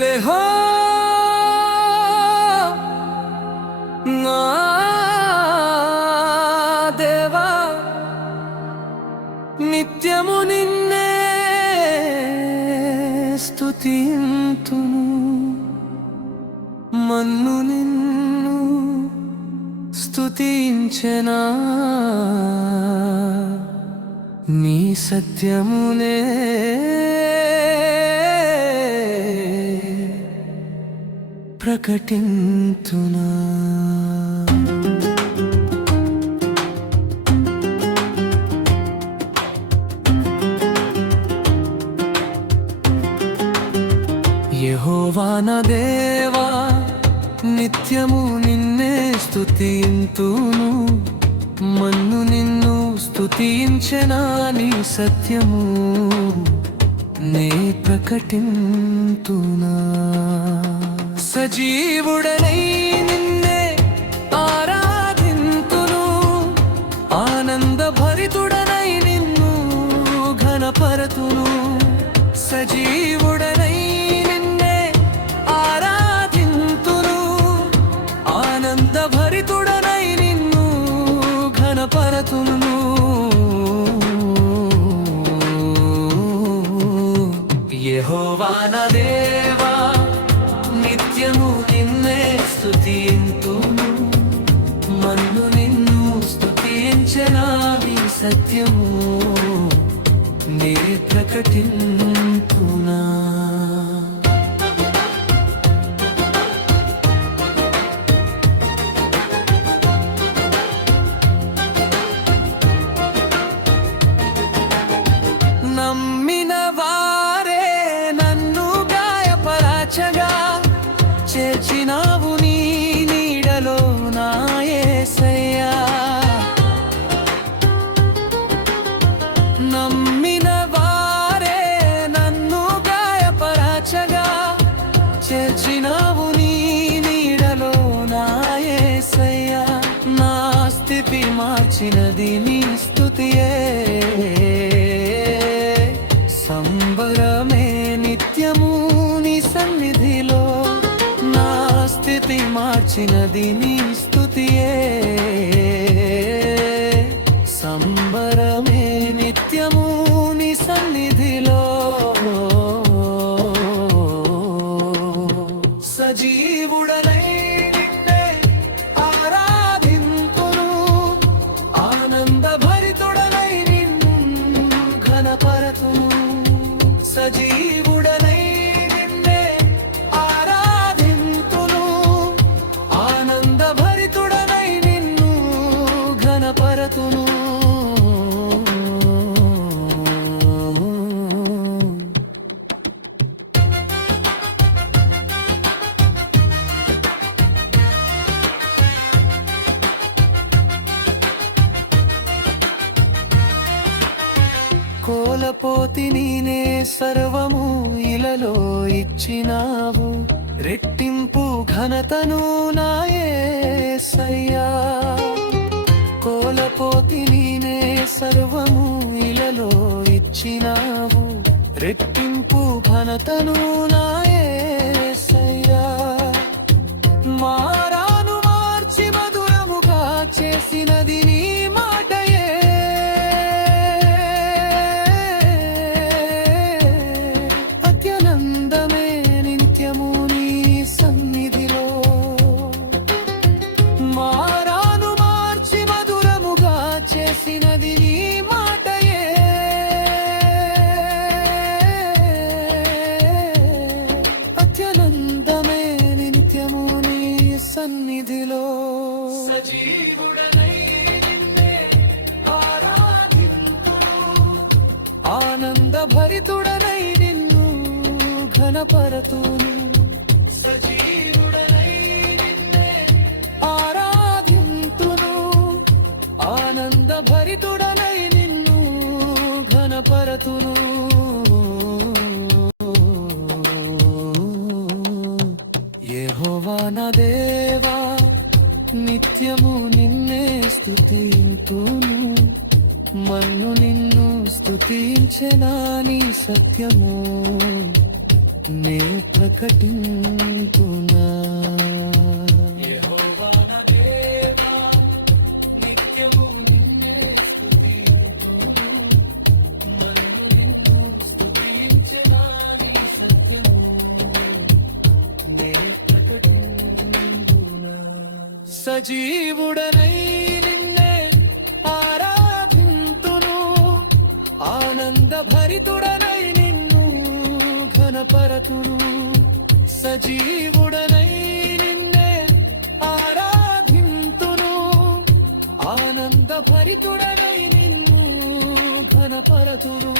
ले हो ना देवा नित्यमु निन्ने स्तुतिंतुनु मन्नु निन्नु स्तुतिंచెనా నీ సత్యమునే ప్రకటింతునా యెహోవా నా దేవా నిత్యము నిన్నే స్తుతింతును మన్ను నిన్ను స్తుతించెనా నీ సత్యము నే ప్రకటింతునా సజీవుడనై నిన్నే ఆరాధింతును ఆనంద భరితుడనై నిన్ను ఘనపరతును సజీవుడనై నిన్నే ఆరాధింతును ఆనంద భరితుడనై నిన్ను ఘనపరతును యెహోవా నా దేవా నిత్యము నిన్నే స్తుతింతును మన్ను నిన్ను స్తుతించెనా నీ సత్యము నే ప్రకటింతునా నమ్మిన వారే నన్ను గాయపరచగా చేర్చినావు నీ నీడలో నా యేసయ్యా నమ్మిన వారే నన్ను గాయపరచగా చేర్చినావు నీ నీడలో నా యేసయ్యా నా స్థితి మార్చినది నీ స్తుతియే సంబరమే నిత్యము నీ సన్నిధిలో నా స్థితి మార్చినది నీ స్తుతియే సంబరమే నిత్యము నీ సన్నిధిలో సజీవుడనై నిన్నే ఆరాధింతును ఆనంద భరితుడనై నిన్ను ఘనపరతును సజీవుడనై నిన్నే ఆరాధింతును ఆనంద భరితుడనై నిన్ను ఘనపరతును కోలపోతి నీనే సర్వము ఇలలో ఇచ్చినావు రెట్టింపు ఘనతను నా యేసయ్యా కోలపోతి నీనే సర్వము ఇలలో ఇచ్చినావు రెట్టింపు ఘనతను నా యేసయ్యా మారాను మార్చి మధురముగా చేసినది నీ మాటయే అత్యనందమే నిత్యము నీ సన్నిధిలో మారాను మార్చి మధురముగా చేసినది నీ మాటయే అత్యనందమే నిత్యము నీ సన్నిధిలో సజీవుడనై నిన్నే ఆరాధింతును ఆనంద భరితుడనై నిన్ను ఘనపరతును సజీవుడనై నిన్నే ఆరాధింతును ఆనంద భరితుడనై నిన్ను ఘనపరతును మన్ను నిన్ను స్తుతించెనా నీ సత్యము నే ప్రకటింతునా యెహోవా నా దేవా, నిత్యము నిన్నే స్తుతింతును. మన్ను నిన్ను స్తుతించెనా నీ సత్యము నే ప్రకటింతునా. సజీవుడనై నిన్నే ఆరాధింతును, ఆనంద భరితుడనై నిన్ను ఘనపరతును. సజీవుడనై నిన్నే ఆరాధింతును, ఆనంద భరితుడనై నిన్ను ఘనపరతును.